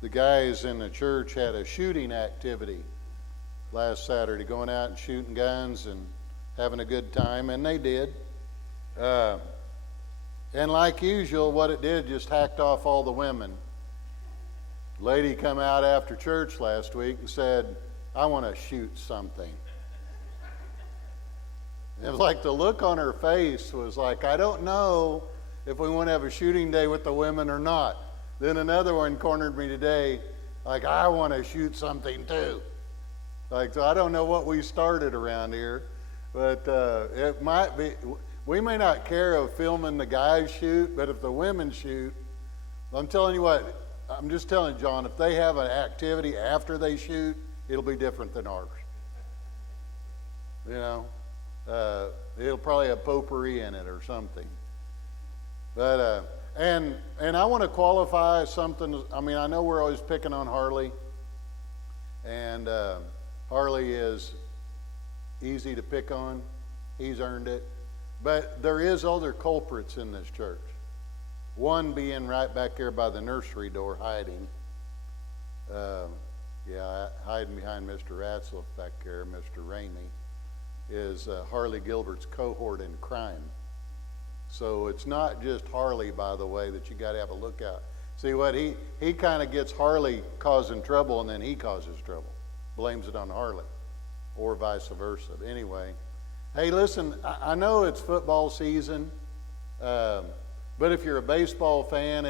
the guys in the church had a shooting activity last Saturday, going out and shooting guns and having a good time, and they did. And like usual, what it did just hacked off all the women. Lady come out after church last week and said, "I want to shoot something." It was like the look on her face was like, I don't know if we want to have a shooting day with the women or not. Then another one cornered me today, like, I want to shoot something too. Like, so I don't know what we started around here, but it might be, we may not care of filming the guys shoot, but if the women shoot, I'm telling you what, I'm just telling you, John, if they have an activity after they shoot, it'll be different than ours. You know? It'll probably have potpourri in it or something. But and I want to qualify something. I mean, I know we're always picking on Harley, and Harley is easy to pick on. He's earned it. But there is other culprits in this church. One being right back there by the nursery door, hiding. Hiding behind Mr. Ratzlaff back there, Mr. Ramey, is Harley Gilbert's cohort in crime. So it's not just Harley, by the way, that you got to have a look out. See what he kind of gets Harley causing trouble, and then he causes trouble, blames it on Harley, or vice versa. Anyway, hey, listen, I know it's football season, but if you're a baseball fan,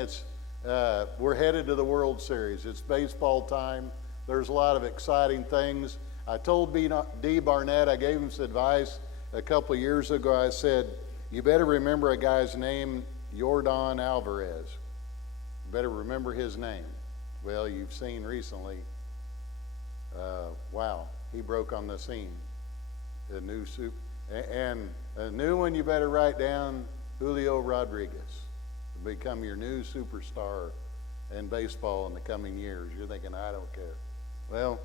we're headed to the World Series. It's baseball time. There's a lot of exciting things. I told D. Barnett, I gave him some advice a couple of years ago. I said, you better remember a guy's name, Yordan Alvarez. You better remember his name. Well, you've seen recently, wow, he broke on the scene. A new and a new one you better write down, Julio Rodriguez, to become your new superstar in baseball in the coming years. You're thinking, I don't care. Well,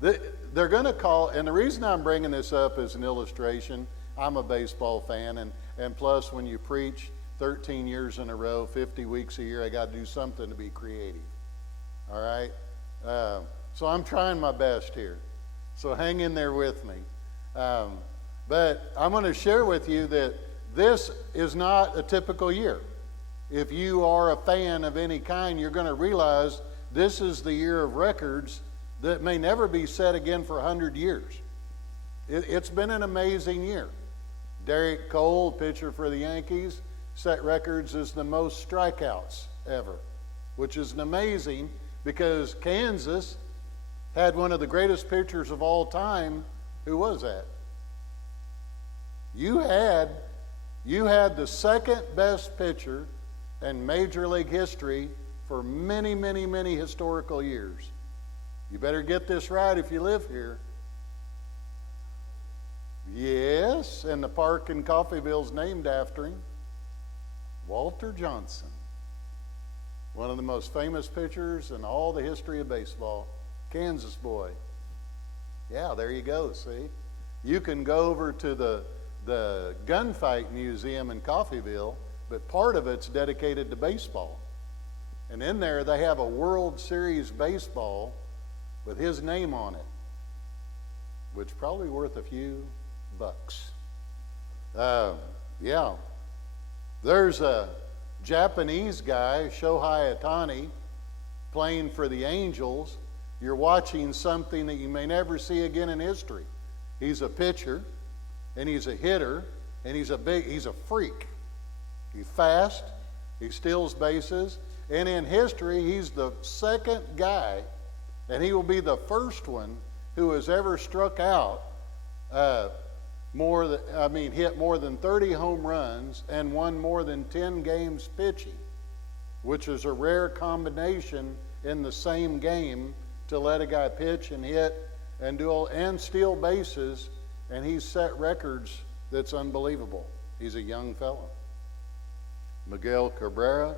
they're going to call, and the reason I'm bringing this up as an illustration, I'm a baseball fan, and plus when you preach 13 years in a row, 50 weeks a year, I got to do something to be creative. All right? So I'm trying my best here. So hang in there with me. But I'm going to share with you that this is not a typical year. If you are a fan of any kind, you're going to realize this is the year of records that may never be set again for 100 years. It's been an amazing year. Derek Cole, pitcher for the Yankees, set records as the most strikeouts ever, which is amazing because Kansas had one of the greatest pitchers of all time. Who was that? You had the second best pitcher in Major League history for many, many, many historical years. You better get this right if you live here. Yes, and the park in Coffeyville's named after him. Walter Johnson. One of the most famous pitchers in all the history of baseball. Kansas boy. Yeah, there you go, see? You can go over to the Gunfight Museum in Coffeyville, but part of it's dedicated to baseball. And in there they have a World Series baseball with his name on it, which is probably worth a few bucks. Yeah. There's a Japanese guy, Shohei Ohtani, playing for the Angels. You're watching something that you may never see again in history. He's a pitcher, and he's a hitter, and he's a freak. He's fast, he steals bases, and in history, he's the second guy, and he will be the first one who has ever struck out hit more than 30 home runs and won more than 10 games pitching, which is a rare combination in the same game to let a guy pitch and hit and steal bases, and he's set records that's unbelievable. He's a young fellow. Miguel Cabrera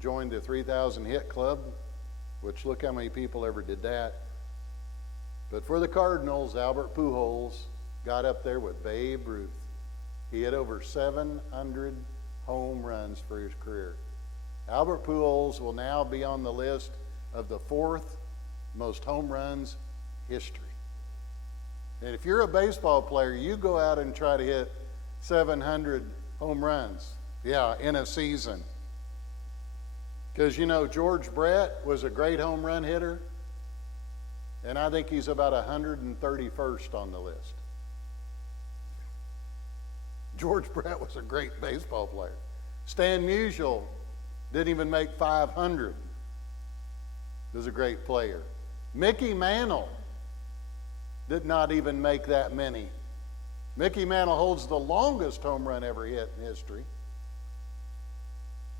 joined the 3,000 hit club, which look how many people ever did that. But for the Cardinals, Albert Pujols got up there with Babe Ruth. He had over 700 home runs for his career. Albert Pujols will now be on the list of the 4th most home runs history. And if you're a baseball player, you go out and try to hit 700 home runs, in a season. Because, George Brett was a great home run hitter, and I think he's about 131st on the list. George Brett was a great baseball player. Stan Musial didn't even make 500. Was a great player. Mickey Mantle did not even make that many. Mickey Mantle holds the longest home run ever hit in history.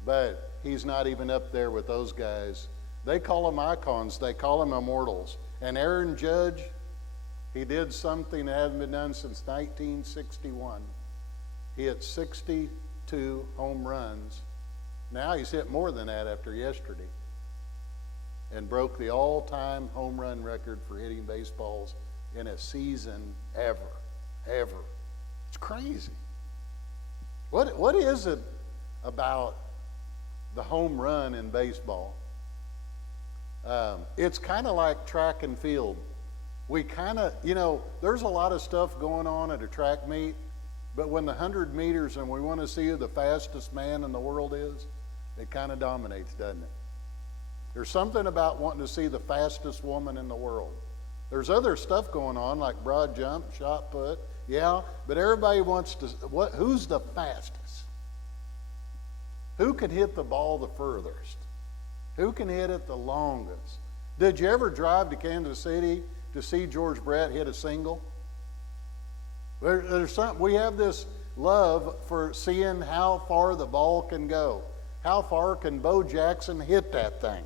But he's not even up there with those guys. They call them icons. They call them immortals. And Aaron Judge, he did something that hasn't been done since 1961. He hit 62 home runs. Now he's hit more than that after yesterday. And broke the all-time home run record for hitting baseballs in a season ever. It's crazy. What is it about the home run in baseball? It's kind of like track and field. We kind of, there's a lot of stuff going on at a track meet, but when the 100 meters and we want to see who the fastest man in the world is, it kind of dominates, doesn't it? There's something about wanting to see the fastest woman in the world. There's other stuff going on like broad jump, shot put, but everybody wants to, who's the fastest? Who can hit the ball the furthest? Who can hit it the longest? Did you ever drive to Kansas City to see George Brett hit a single? We have this love for seeing how far the ball can go. How far can Bo Jackson hit that thing?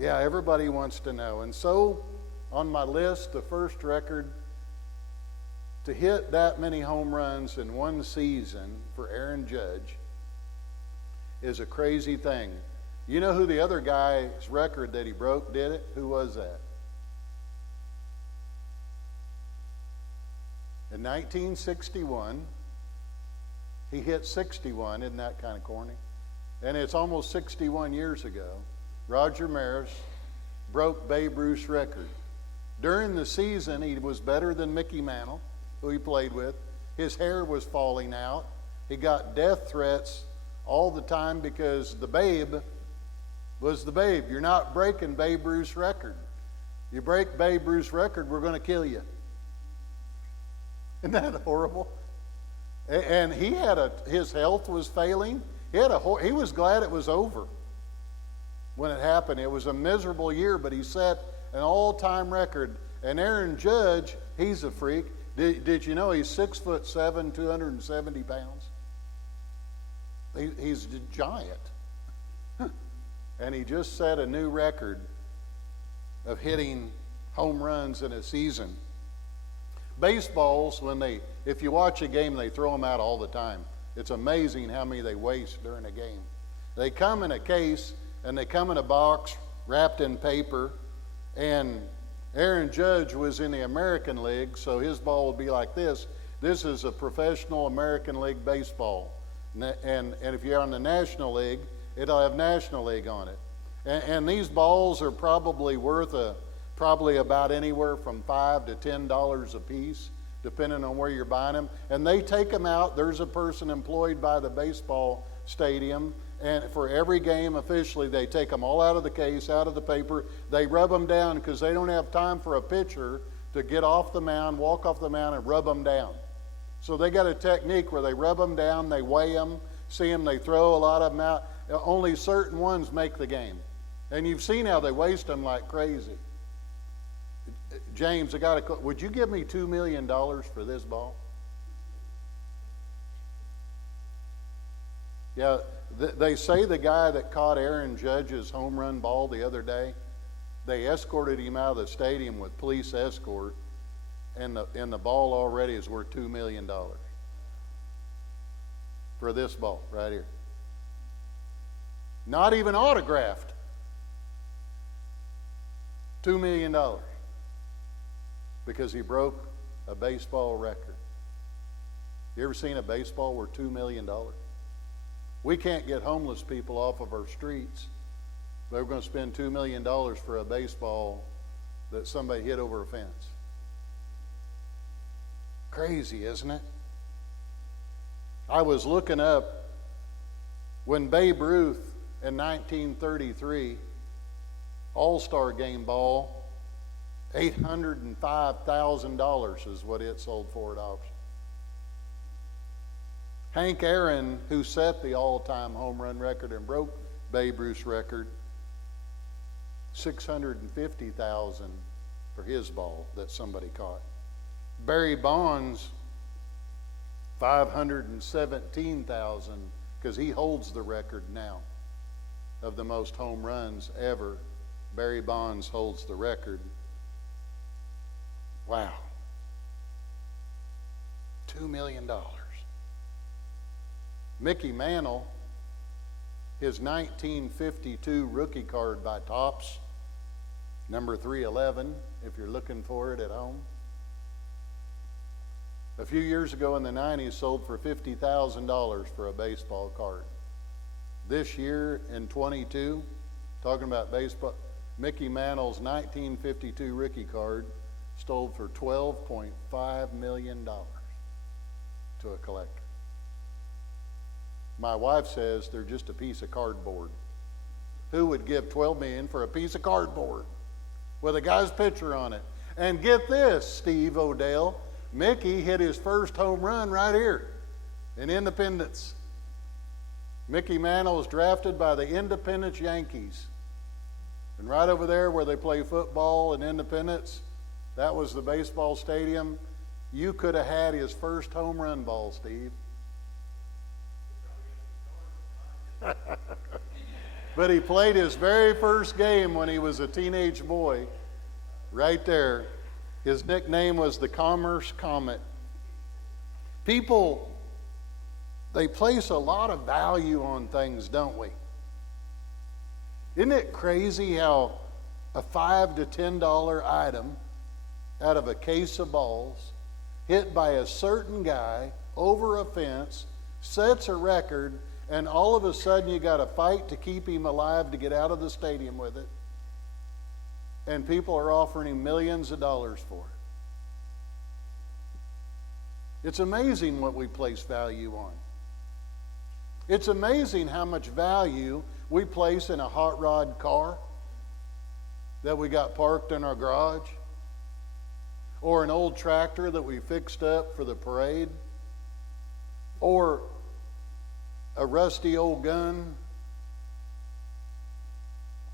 Everybody wants to know. And so, on my list, the first record to hit that many home runs in one season for Aaron Judge is a crazy thing. You know who the other guy's record that he broke did it? Who was that? In 1961, he hit 61. Isn't that kind of corny? And it's almost 61 years ago. Roger Maris broke Babe Ruth's record. During the season, he was better than Mickey Mantle, who he played with. His hair was falling out. He got death threats all the time because the Babe was the Babe. You're not breaking Babe Ruth's record. You break Babe Ruth's record, we're going to kill you. Isn't that horrible? And he had his health was failing. He was glad it was over when it happened. It was a miserable year, but he set an all-time record. And Aaron Judge, he's a freak. Did you know he's 6'7", 270 pounds? He's a giant. And he just set a new record of hitting home runs in a season. Baseballs, if you watch a game, they throw them out all the time. It's amazing how many they waste during a game. They come in a case, and they come in a box wrapped in paper, and Aaron Judge was in the American League, so his ball would be like this. This is a professional American League baseball. And if you're on the National League, it'll have National League on it. And these balls are probably worth probably about anywhere from $5 to $10 a piece, depending on where you're buying them. And they take them out. There's a person employed by the baseball stadium, and for every game officially, they take them all out of the case, out of the paper. They rub them down because they don't have time for a pitcher to get off the mound, walk off the mound, and rub them down. So they got a technique where they rub them down, they weigh them, see them, they throw a lot of them out. Only certain ones make the game. And you've seen how they waste them like crazy. James, would you give me $2 million for this ball? Yeah, they say the guy that caught Aaron Judge's home run ball the other day, they escorted him out of the stadium with police escort, and the ball already is worth $2 million for this ball right here. Not even autographed. $2 million because he broke a baseball record. You ever seen a baseball worth $2 million? We can't get homeless people off of our streets. They're going to spend $2 million for a baseball that somebody hit over a fence. Crazy, isn't it? I was looking up when Babe Ruth in 1933, All-Star Game ball, $805,000 is what it sold for at auction. Hank Aaron, who set the all-time home run record and broke Babe Ruth's record, $650,000 for his ball that somebody caught. Barry Bonds, $517,000, because he holds the record now of the most home runs ever. Barry Bonds holds the record. Wow. $2 million. Mickey Mantle, his 1952 rookie card by Topps, number 311, if you're looking for it at home. A few years ago in the 90s, sold for $50,000 for a baseball card. This year in 22, talking about baseball, Mickey Mantle's 1952 rookie card sold for $12.5 million to a collector. My wife says they're just a piece of cardboard. Who would give $12 million for a piece of cardboard with a guy's picture on it? And get this, Steve Odell, Mickey hit his first home run right here in Independence. Mickey Mantle was drafted by the Independence Yankees. And right over there where they play football in Independence, that was the baseball stadium. You could have had his first home run ball, Steve. But he played his very first game when he was a teenage boy, right there. His nickname was the Commerce Comet. People, they place a lot of value on things, don't we? Isn't it crazy how a $5 to $10 item out of a case of balls hit by a certain guy over a fence sets a record, and all of a sudden you got to fight to keep him alive to get out of the stadium with it, and people are offering him millions of dollars for it. It's amazing what we place value on. It's amazing how much value we place in a hot rod car that we got parked in our garage, or an old tractor that we fixed up for the parade, or a rusty old gun,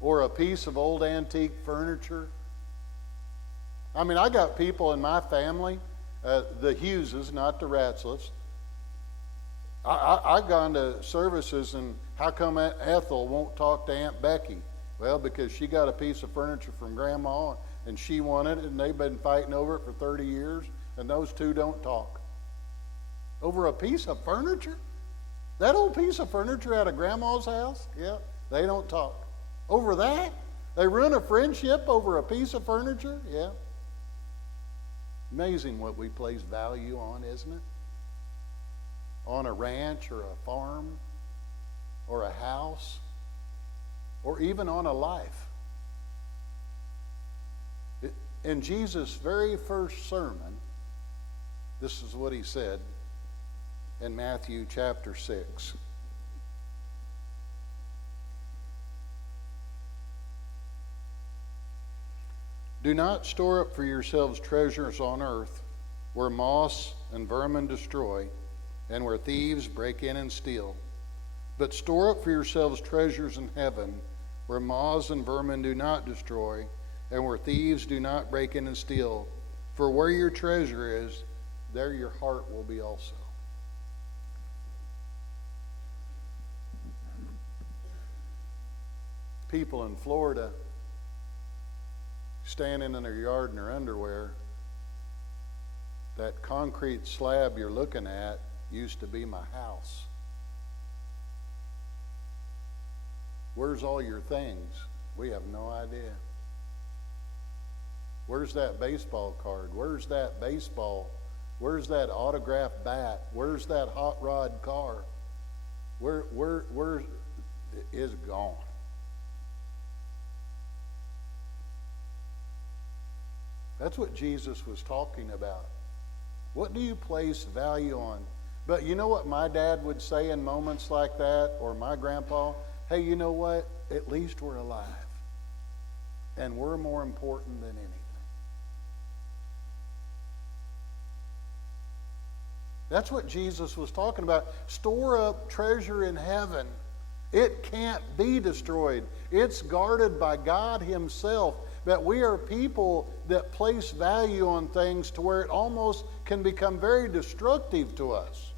or a piece of old antique furniture. I mean, I got people in my family, the Hugheses, not the Ratzliffs. I've gone to services, and how come Aunt Ethel won't talk to Aunt Becky? Well, because she got a piece of furniture from Grandma, and she wanted it, and they've been fighting over it for 30 years, and those two don't talk. Over a piece of furniture? That old piece of furniture out of Grandma's house? Yeah, they don't talk. Over that? They ruin a friendship over a piece of furniture? Yeah. Amazing what we place value on, isn't it? On a ranch or a farm or a house or even on a life. In Jesus' very first sermon, this is what he said in Matthew chapter 6. Do not store up for yourselves treasures on earth, where moss and vermin destroy, and where thieves break in and steal. But store up for yourselves treasures in heaven, where moths and vermin do not destroy, and where thieves do not break in and steal. For where your treasure is, there your heart will be also. People in Florida standing in their yard in their underwear. That concrete slab you're looking at used to be my house. Where's all your things? We have no idea. Where's that baseball card? Where's that baseball? Where's that autographed bat? Where's that hot rod car? where is gone. That's what Jesus was talking about. What do you place value on? But you know what my dad would say in moments like that, or my grandpa? Hey, you know what? At least we're alive. And we're more important than anything. That's what Jesus was talking about. Store up treasure in heaven. It can't be destroyed. It's guarded by God Himself. That we are people that place value on things to where it almost can become very destructive to us.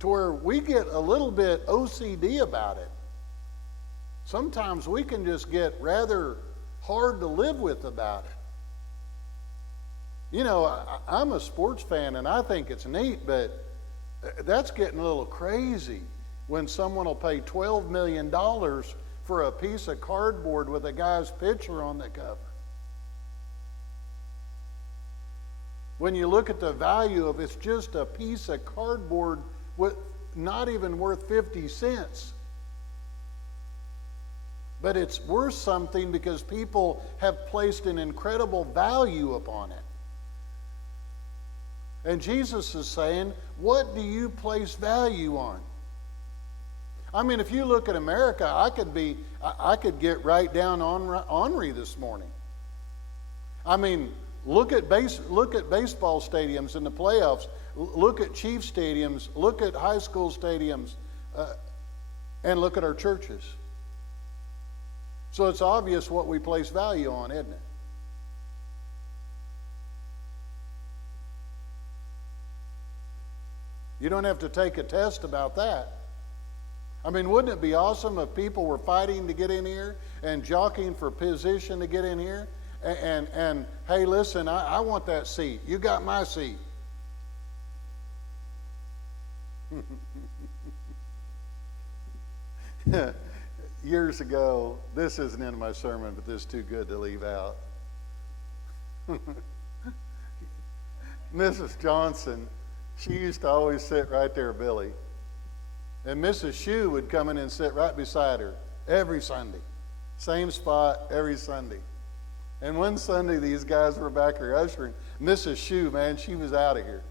To where we get a little bit OCD about it. Sometimes we can just get rather hard to live with about it. You know, I'm a sports fan and I think it's neat, but that's getting a little crazy when someone will pay $12 million for a piece of cardboard with a guy's picture on the cover. When you look at the value of it's just a piece of cardboard with not even worth 50 cents. But it's worth something because people have placed an incredible value upon it. And Jesus is saying, what do you place value on? I mean, if you look at America, I could get right down on Henry this morning. I mean, look at baseball stadiums in the playoffs. Look at Chief stadiums. Look at high school stadiums. And look at our churches. So it's obvious what we place value on, isn't it? You don't have to take a test about that. I mean, wouldn't it be awesome if people were fighting to get in here and jockeying for position to get in here? And hey, listen, I want that seat. You got my seat. Years ago, this isn't in my sermon, but this is too good to leave out. Mrs. Johnson, she used to always sit right there, Billy. And Mrs. Shue would come in and sit right beside her every Sunday. Same spot every Sunday. And one Sunday, these guys were back here ushering. Mrs. Shue, man, she was out of here.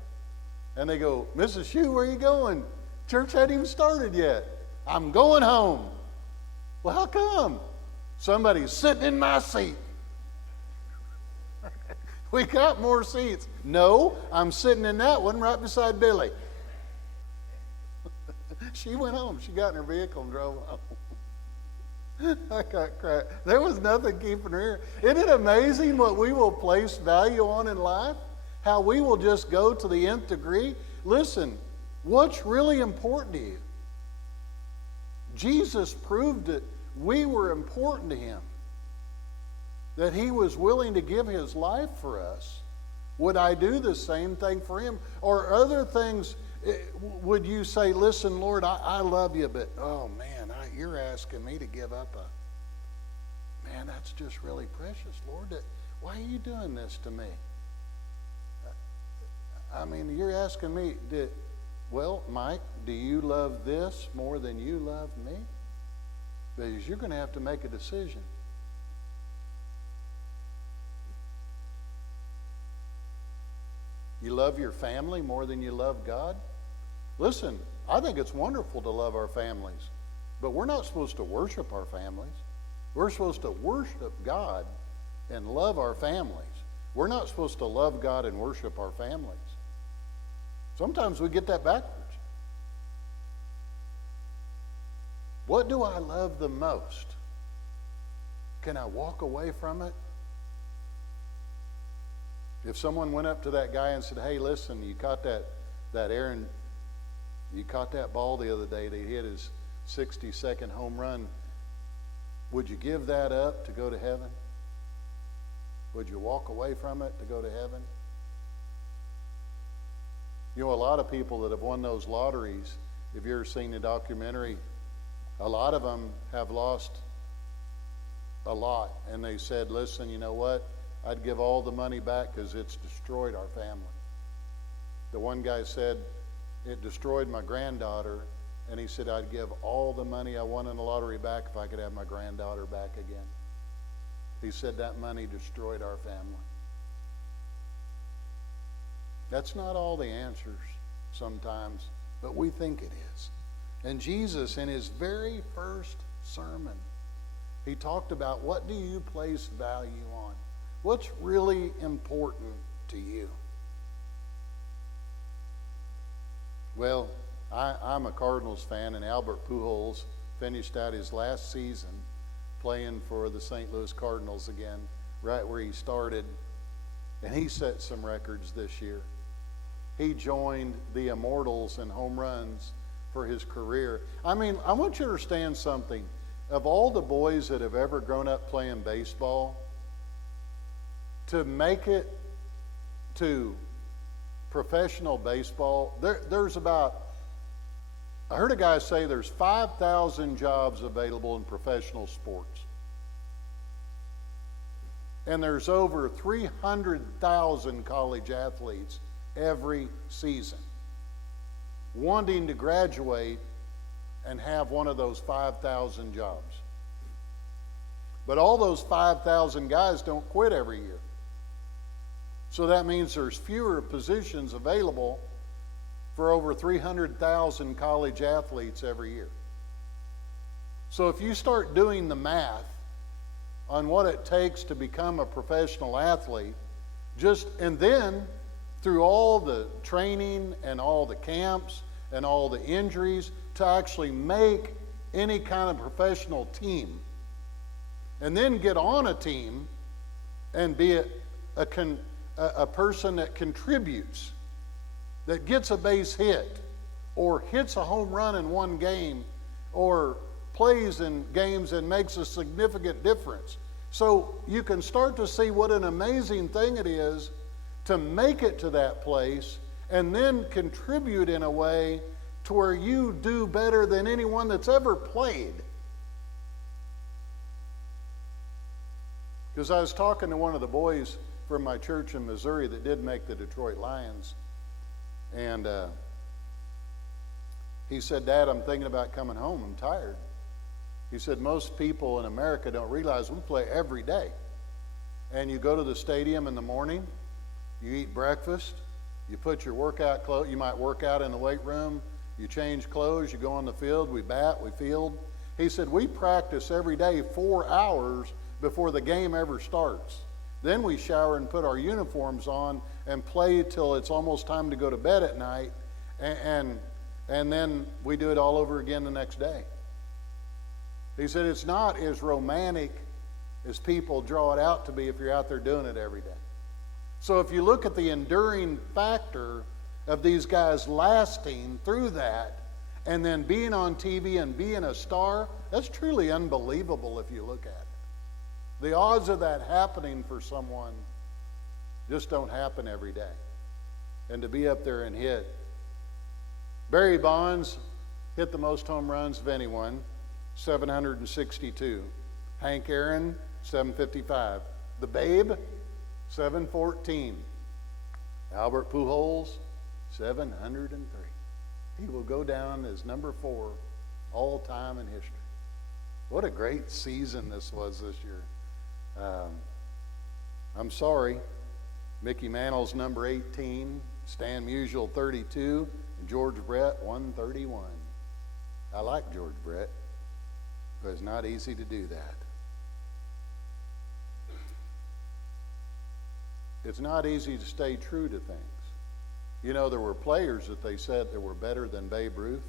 And they go, Mrs. Shue, where are you going? Church hadn't even started yet. I'm going home. Well, how come? Somebody's sitting in my seat. We got more seats. No, I'm sitting in that one right beside Billy. She went home. She got in her vehicle and drove home. I got cracked. There was nothing keeping her here. Isn't it amazing what we will place value on in life? How we will just go to the nth degree? Listen, what's really important to you? Jesus proved that we were important to Him. That He was willing to give His life for us. Would I do the same thing for Him? Or other things, would you say, listen, Lord, I love you, but, oh man, you're asking me to give up man, that's just really precious, Lord. Why are you doing this to me? I mean, you're asking me, well, Mike, do you love this more than you love me? Because you're going to have to make a decision. You love your family more than you love God? Listen, I think it's wonderful to love our families, but we're not supposed to worship our families. We're supposed to worship God and love our families. We're not supposed to love God and worship our families. Sometimes we get that backwards. What do I love the most? Can I walk away from it? If someone went up to that guy and said, hey, listen, you caught that Aaron, you caught that ball the other day that he hit his 62nd home run, would you give that up to go to heaven? Would you walk away from it to go to heaven? You know, a lot of people that have won those lotteries, if you've ever seen the documentary, a lot of them have lost a lot. And they said, listen, you know what? I'd give all the money back because it's destroyed our family. The one guy said, it destroyed my granddaughter. And he said, I'd give all the money I won in the lottery back if I could have my granddaughter back again. He said that money destroyed our family. That's not all the answers sometimes, but we think it is. And Jesus, in his very first sermon, he talked about, what do you place value on? What's really important to you? Well, I'm a Cardinals fan, and Albert Pujols finished out his last season playing for the St. Louis Cardinals again, right where he started. And he set some records this year. He joined the Immortals in home runs for his career. I mean, I want you to understand something. Of all the boys that have ever grown up playing baseball, to make it to professional baseball, there's about, I heard a guy say there's 5,000 jobs available in professional sports. And there's over 300,000 college athletes every season wanting to graduate and have one of those 5,000 jobs. But all those 5,000 guys don't quit every year. So that means there's fewer positions available for over 300,000 college athletes every year. So if you start doing the math on what it takes to become a professional athlete, and then through all the training and all the camps and all the injuries to actually make any kind of professional team, and then get on a team and be a person that contributes, that gets a base hit, or hits a home run in one game, or plays in games and makes a significant difference. So you can start to see what an amazing thing it is to make it to that place and then contribute in a way to where you do better than anyone that's ever played. Because I was talking to one of the boys from my church in Missouri that did make the Detroit Lions, and he said, Dad, I'm thinking about coming home. I'm tired. He said, most people in America don't realize we play every day. And you go to the stadium in the morning, you eat breakfast, you put your workout clothes, you might work out in the weight room, you change clothes, you go on the field, we bat, we field. He said, we practice every day 4 hours before the game ever starts. Then we shower and put our uniforms on and play till it's almost time to go to bed at night, and then we do it all over again the next day. He said it's not as romantic as people draw it out to be if you're out there doing it every day. So if you look at the enduring factor of these guys lasting through that and then being on TV and being a star, that's truly unbelievable if you look at it. The odds of that happening for someone just don't happen every day. And to be up there and hit. Barry Bonds hit the most home runs of anyone, 762. Hank Aaron, 755. The Babe, 714. Albert Pujols, 703. He will go down as number 4 all time in history. What a great season this was this year. I'm sorry, Mickey Mantle's number 18, Stan Musial 32, and George Brett 131. I like George Brett, but it's not easy to do that. It's not easy to stay true to things. You know, there were players that they said that were better than Babe Ruth.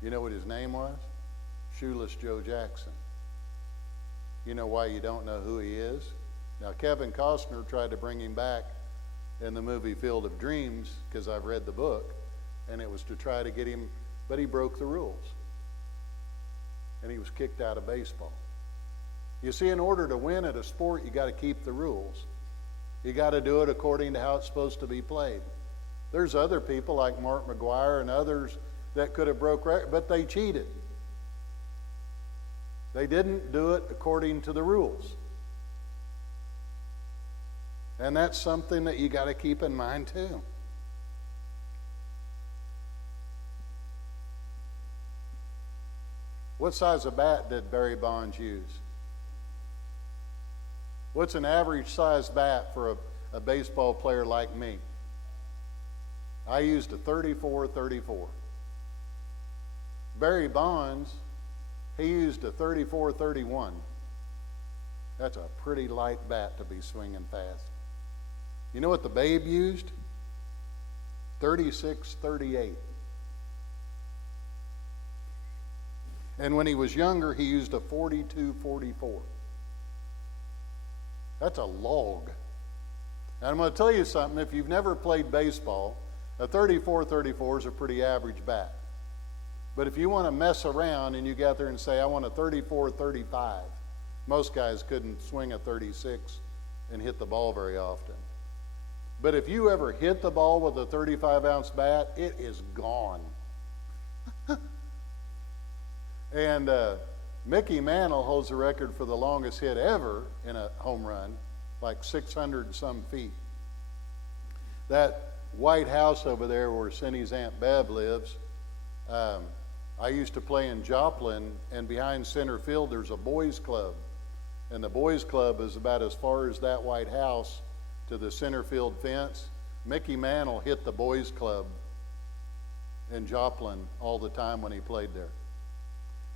You know what his name was? Shoeless Joe Jackson. You know why you don't know who he is? Now, Kevin Costner tried to bring him back in the movie Field of Dreams, because I've read the book, and it was to try to get him, but he broke the rules. And he was kicked out of baseball. You see, in order to win at a sport, you got to keep the rules. You got to do it according to how it's supposed to be played. There's other people like Mark McGuire and others that could have broke record, but they cheated. They didn't do it according to the rules. And that's something that you got to keep in mind too. What size of bat did Barry Bonds use? What's an average size bat for a baseball player like me? I used a 34-34. Barry Bonds, he used a 34-31. That's a pretty light bat to be swinging fast. You know what the Babe used? 36-38. And when he was younger, he used a 42-44. That's a log. And I'm going to tell you something. If you've never played baseball, a 34-34 is a pretty average bat. But if you want to mess around and you get there and say, I want a 34-35, most guys couldn't swing a 36 and hit the ball very often. But if you ever hit the ball with a 35-ounce bat, it is gone. And Mickey Mantle holds the record for the longest hit ever in a home run, like 600 and some feet. That white house over there where Cindy's Aunt Bev lives, I used to play in Joplin, and behind center field there's a boys club. And the boys club is about as far as that white house to the center field fence. Mickey Mantle hit the boys club in Joplin all the time when he played there.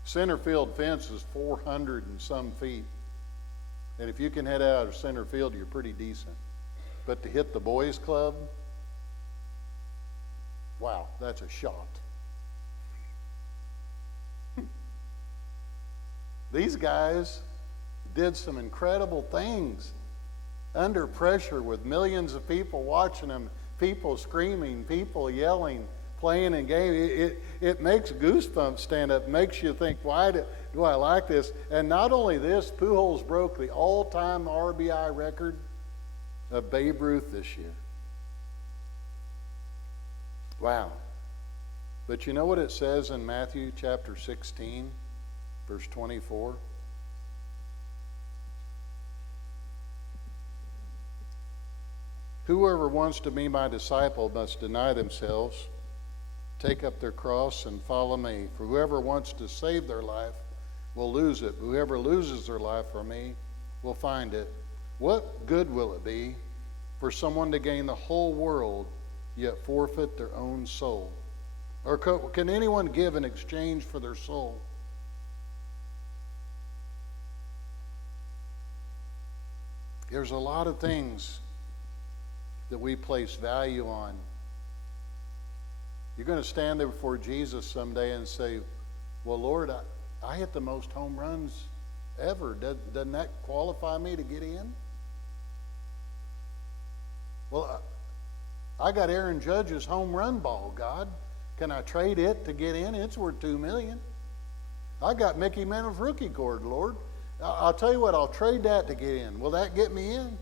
Center field fence is 400 and some feet. And if you can hit out of center field, you're pretty decent. But to hit the boys club, wow, that's a shot. These guys did some incredible things under pressure with millions of people watching them, people screaming, people yelling, playing in game. It makes goosebumps stand up, makes you think, why do I like this? And not only this, Pujols broke the all-time RBI record of Babe Ruth this year. Wow. But you know what it says in Matthew chapter 16, verse 24? Whoever wants to be my disciple must deny themselves, take up their cross, and follow me. For whoever wants to save their life will lose it. Whoever loses their life for me will find it. What good will it be for someone to gain the whole world, yet forfeit their own soul? Or can anyone give in exchange for their soul? There's a lot of things that we place value on. You're going to stand there before Jesus someday and say, well, Lord, I hit the most home runs ever. Doesn't that qualify me to get in? Well, I got Aaron Judge's home run ball, God. Can I trade it to get in? It's worth $2 million. I got Mickey Mantle's rookie cord, Lord. I'll tell you what, I'll trade that to get in. Will that get me in?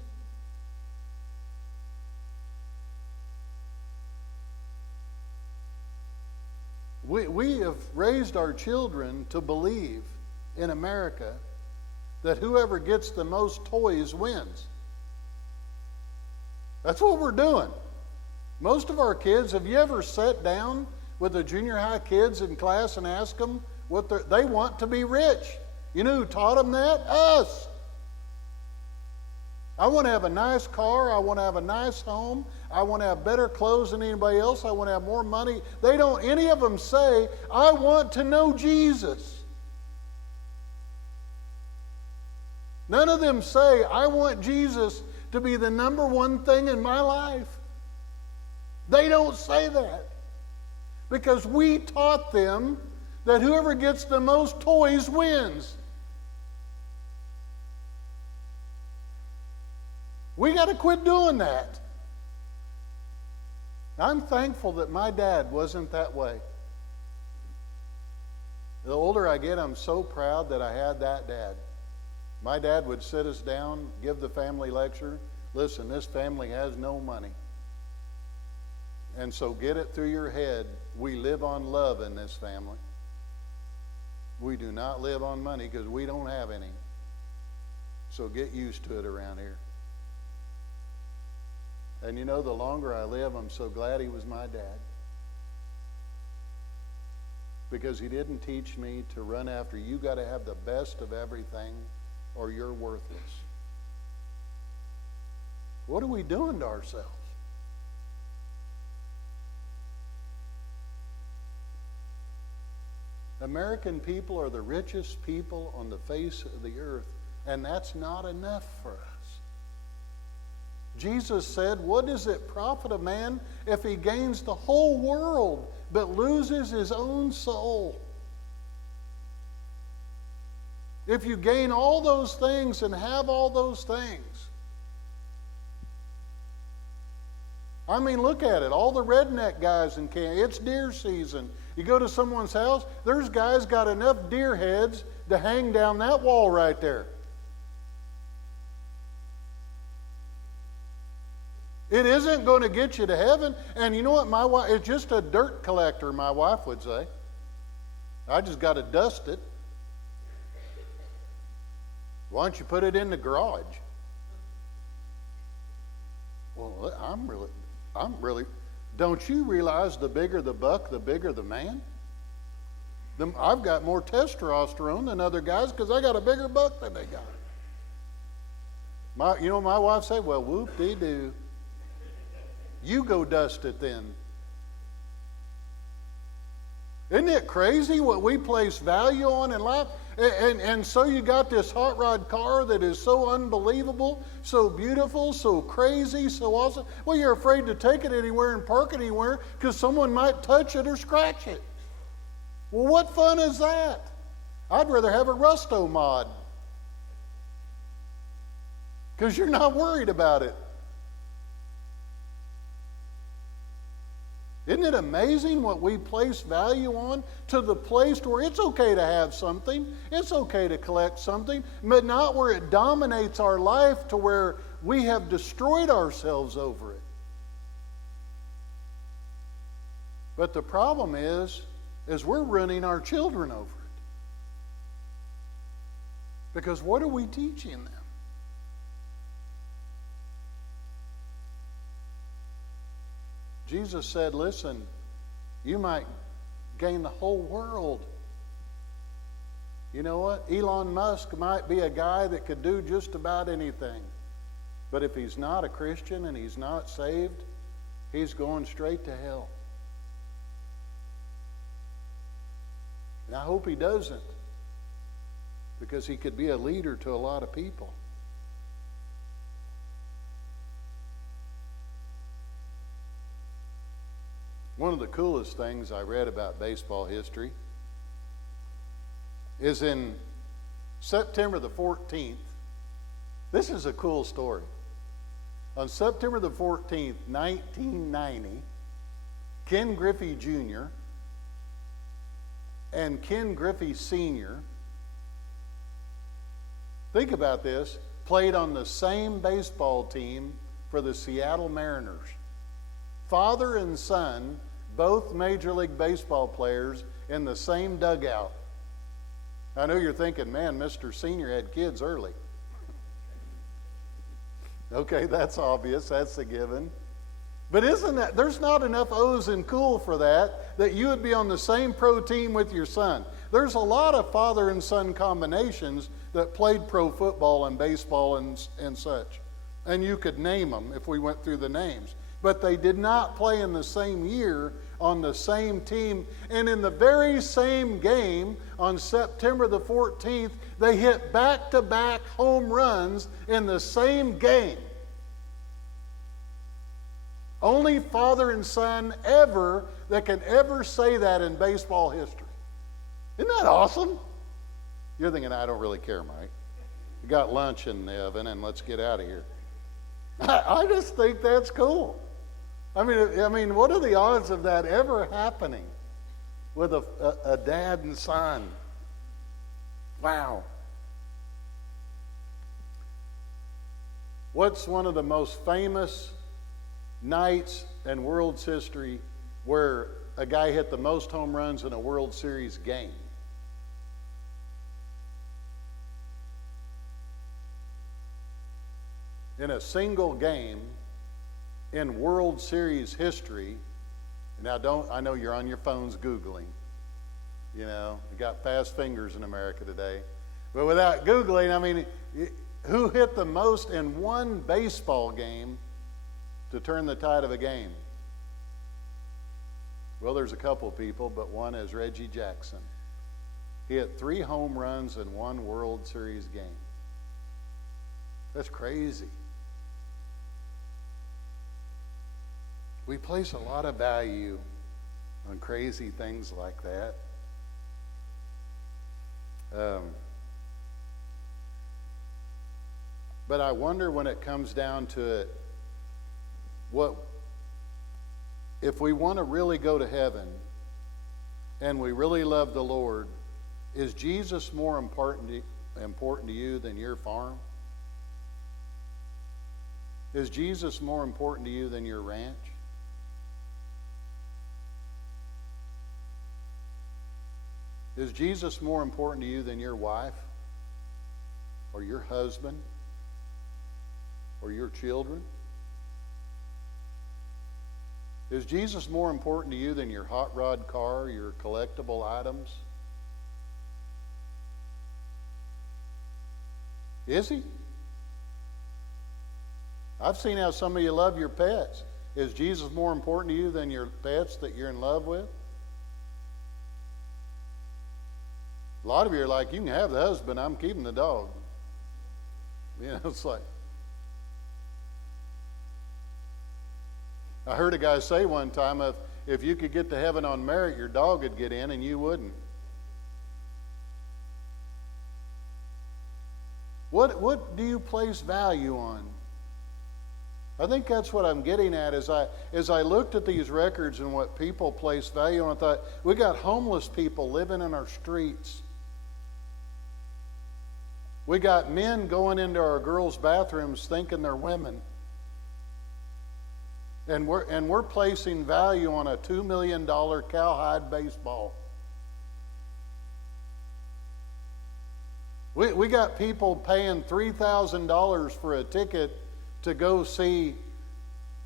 We have raised our children to believe in America that whoever gets the most toys wins. That's what we're doing. Most of our kids, have you ever sat down with the junior high kids in class and asked them what they want to be rich? You know who taught them that? Us. I want to have a nice car. I want to have a nice home. I want to have better clothes than anybody else. I want to have more money. They don't, any of them say, I want to know Jesus. None of them say, I want Jesus to be the number one thing in my life. They don't say that. Because we taught them that whoever gets the most toys wins. We got to quit doing that. I'm thankful that my dad wasn't that way. The older I get, I'm so proud that I had that dad. My dad would sit us down, give the family lecture. Listen, this family has no money. And so get it through your head, we live on love in this family. We do not live on money because we don't have any. So get used to it around here. And you know, the longer I live, I'm so glad he was my dad. because he didn't teach me to run after you got to have the best of everything or you're worthless. What are we doing to ourselves? American people are the richest people on the face of the earth, and that's not enough for us. Jesus said, what does it profit a man if he gains the whole world but loses his own soul? If you gain all those things and have all those things. I mean, look at it. All the redneck guys in Canada, it's deer season. You go to someone's house, there's guys got enough deer heads to hang down that wall right there. It isn't going to get you to heaven. And you know what? My wife is just a dirt collector, my wife would say. I just got to dust it. Why don't you put it in the garage? Well, I'm really, don't you realize the bigger the buck, the bigger the man? I've got more testosterone than other guys because I got a bigger buck than they got. My wife said, well, whoop-dee-doo. You go dust it then. Isn't it crazy what we place value on in life? And so you got this hot rod car that is so unbelievable, so beautiful, so crazy, so awesome. Well, you're afraid to take it anywhere and park it anywhere because someone might touch it or scratch it. Well, what fun is that? I'd rather have a Rusto mod because you're not worried about it. Isn't it amazing what we place value on to the place where it's okay to have something, it's okay to collect something, but not where it dominates our life to where we have destroyed ourselves over it. But the problem is we're running our children over it. Because what are we teaching them? Jesus said, listen, you might gain the whole world. You know what? Elon Musk might be a guy that could do just about anything. But if he's not a Christian and he's not saved, he's going straight to hell. And I hope he doesn't, because he could be a leader to a lot of people. One of the coolest things I read about baseball history is in September the 14th. This is a cool story. On September the 14th, 1990, Ken Griffey Jr. and Ken Griffey Sr., think about this, played on the same baseball team for the Seattle Mariners. Father and son, both Major League Baseball players in the same dugout. I know you're thinking, man, Mr. Senior had kids early. Okay, that's obvious. That's a given. But isn't that, there's not enough O's in cool for that you would be on the same pro team with your son. There's a lot of father and son combinations that played pro football and baseball and such. And you could name them if we went through the names. But they did not play in the same year on the same team. And in the very same game on September the 14th, they hit back-to-back home runs in the same game. Only father and son ever that can ever say that in baseball history. Isn't that awesome? You're thinking, I don't really care, Mike. We got lunch in the oven and let's get out of here. I just think that's cool. I mean, what are the odds of that ever happening with a dad and son? Wow. What's one of the most famous nights in world's history where a guy hit the most home runs in a World Series game? In a single game in World Series history, and I know you're on your phones Googling, You know, we got fast fingers in America today. But without Googling, I mean, who hit the most in one baseball game to turn the tide of a game? Well, there's a couple people, but one is Reggie Jackson. He hit 3 home runs in one World Series game. That's crazy. We place a lot of value on crazy things like that. But I wonder when it comes down to it, if we want to really go to heaven and we really love the Lord, is Jesus more important to you than your farm? Is Jesus more important to you than your ranch? Is Jesus more important to you than your wife or your husband or your children? Is Jesus more important to you than your hot rod car, your collectible items? Is he? I've seen how some of you love your pets. Is Jesus more important to you than your pets that you're in love with? A lot of you are like, you can have the husband, I'm keeping the dog. You know, it's like, I heard a guy say one time, if you could get to heaven on merit, your dog would get in and you wouldn't. What do you place value on? I think that's what I'm getting at. As I looked at these records and what people place value on, I thought, we got homeless people living in our streets. We got men going into our girls' bathrooms thinking they're women. And we're placing value on a $2 million cowhide baseball. We got people paying $3,000 for a ticket to go see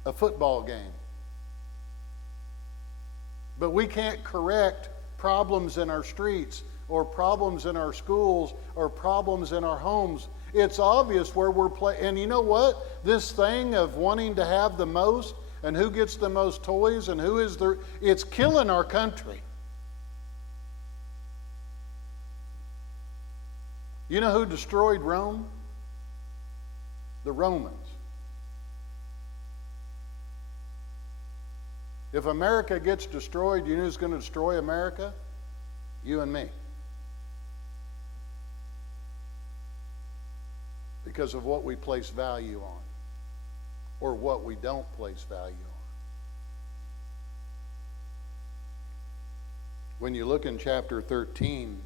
a football game. But we can't correct problems in our streets or problems in our schools or problems in our homes. It's obvious where we're playing. And you know what? This thing of wanting to have the most and who gets the most toys and who is the... It's killing our country. You know who destroyed Rome? The Romans. If America gets destroyed, you know who's going to destroy America? You and me. Because of what we place value on, or what we don't place value on. When you look in chapter 13,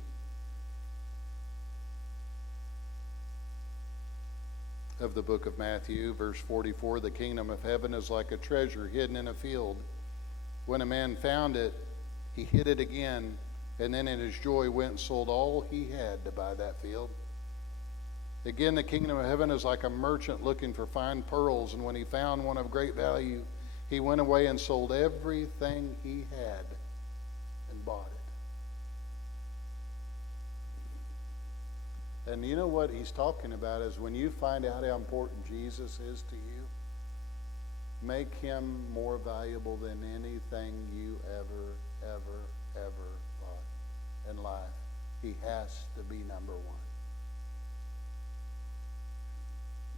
of the book of Matthew, verse 44, the kingdom of heaven is like a treasure hidden in a field. When a man found it, he hid it again, and then in his joy went and sold all he had to buy that field. Again, the kingdom of heaven is like a merchant looking for fine pearls, and when he found one of great value, he went away and sold everything he had and bought it. And you know what he's talking about is when you find out how important Jesus is to you, make him more valuable than anything you ever thought in life. He has to be number one.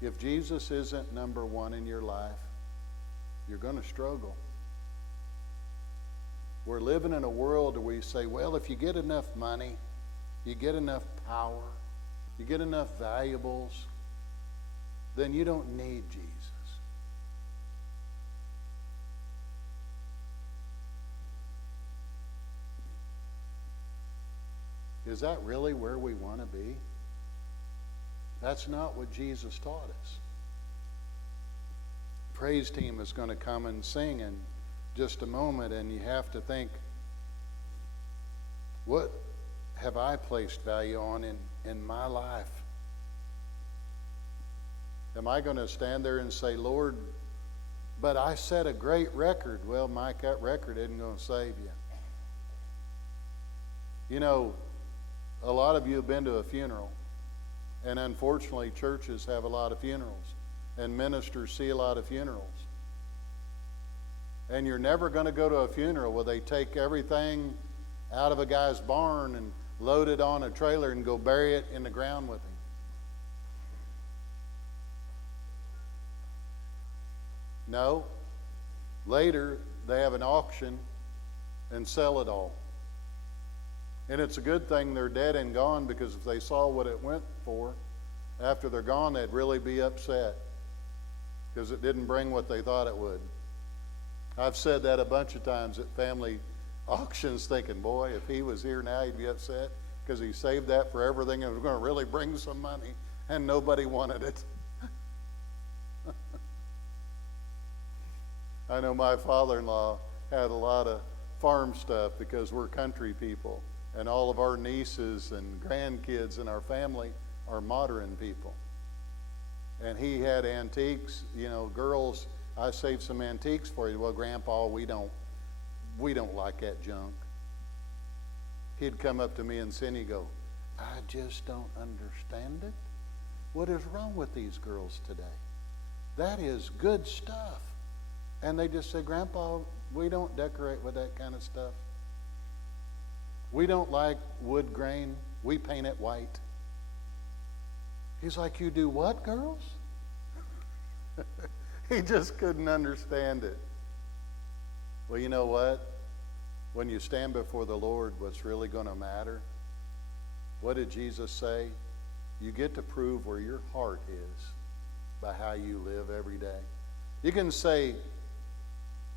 If Jesus isn't number one in your life, you're going to struggle. We're living in a world where we say, well, if you get enough money, you get enough power, you get enough valuables, then you don't need Jesus. Is that really where we want to be? That's not what Jesus taught us. Praise team is going to come and sing in just a moment, and you have to think, what have I placed value on in my life? Am I going to stand there and say, Lord, but I set a great record? Well, Mike, that record isn't going to save you. You know, a lot of you have been to a funeral, and unfortunately churches have a lot of funerals, and ministers see a lot of funerals. And you're never going to go to a funeral where they take everything out of a guy's barn and load it on a trailer and go bury it in the ground with him. No. Later, they have an auction and sell it all. And it's a good thing they're dead and gone, because if they saw what it went for, after they're gone, they'd really be upset because it didn't bring what they thought it would. I've said that a bunch of times at family auctions, thinking, boy, if he was here now, he'd be upset because he saved that for everything and was going to really bring some money, and nobody wanted it. I know my father-in-law had a lot of farm stuff because we're country people, and all of our nieces and grandkids in our family are modern people. And he had antiques, you know, girls, I saved some antiques for you. Well, Grandpa, we don't like that junk. He'd come up to me and Cindy go, I just don't understand it. What is wrong with these girls today? That is good stuff. And they just say, Grandpa, we don't decorate with that kind of stuff. We don't like wood grain. We paint it white. He's like, you do what, girls? He just couldn't understand it. Well, you know what? When you stand before the Lord, what's really going to matter? What did Jesus say? You get to prove where your heart is by how you live every day. You can say,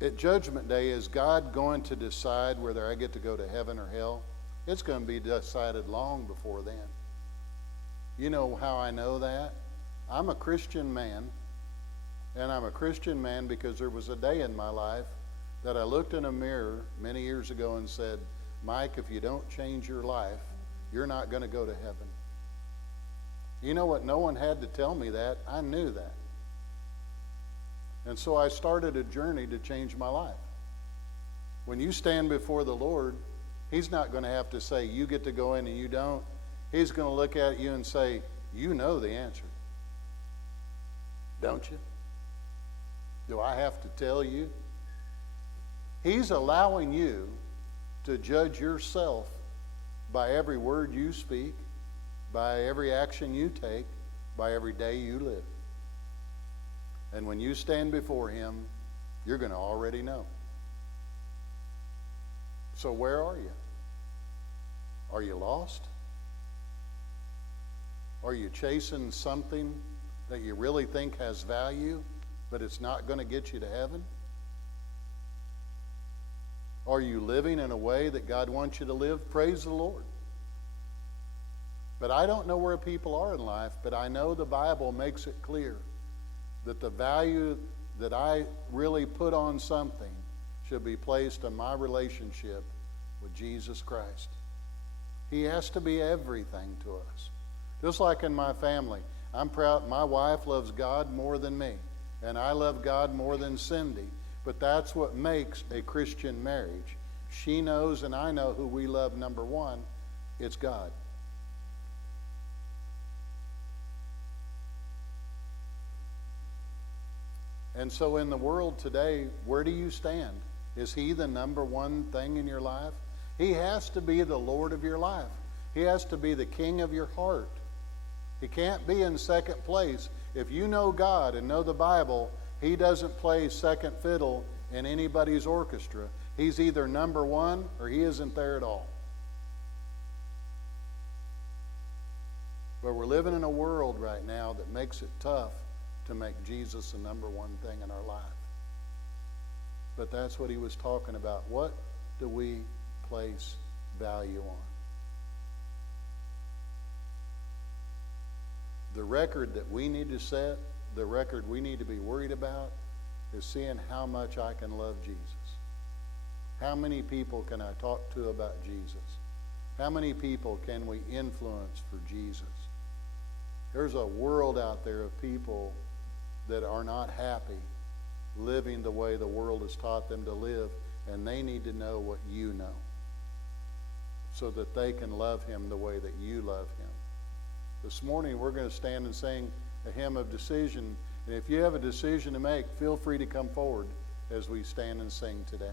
at Judgment Day, is God going to decide whether I get to go to heaven or hell? It's going to be decided long before then. You know how I know that? I'm a Christian man, and I'm a Christian man because there was a day in my life that I looked in a mirror many years ago and said, Mike, if you don't change your life, you're not going to go to heaven. You know what? No one had to tell me that. I knew that. And so I started a journey to change my life. When you stand before the Lord, He's not going to have to say, you get to go in and you don't. He's going to look at you and say, you know the answer. Don't you? Do I have to tell you? He's allowing you to judge yourself by every word you speak, by every action you take, by every day you live. And when you stand before Him, you're going to already know. So where are you? Are you lost? Are you chasing something that you really think has value, but it's not going to get you to heaven? Are you living in a way that God wants you to live? Praise the Lord. But I don't know where people are in life, but I know the Bible makes it clear that the value that I really put on something should be placed on my relationship with Jesus Christ. He has to be everything to us. Just like in my family, I'm proud my wife loves God more than me, and I love God more than Cindy. But that's what makes a Christian marriage. She knows and I know who we love number one. It's God. And so in the world today, where do you stand? Is He the number one thing in your life? He has to be the Lord of your life. He has to be the King of your heart. He can't be in second place. If you know God and know the Bible, He doesn't play second fiddle in anybody's orchestra. He's either number one or He isn't there at all. But we're living in a world right now that makes it tough to make Jesus the number one thing in our life. But that's what He was talking about. What do we place value on? The record that we need to set, the record we need to be worried about, is seeing how much I can love Jesus. How many people can I talk to about Jesus? How many people can we influence for Jesus? There's a world out there of people that are not happy living the way the world has taught them to live, and they need to know what you know. so that they can love him the way that you love him. This morning we're going to stand and sing a hymn of decision. And if you have a decision to make, feel free to come forward as we stand and sing today.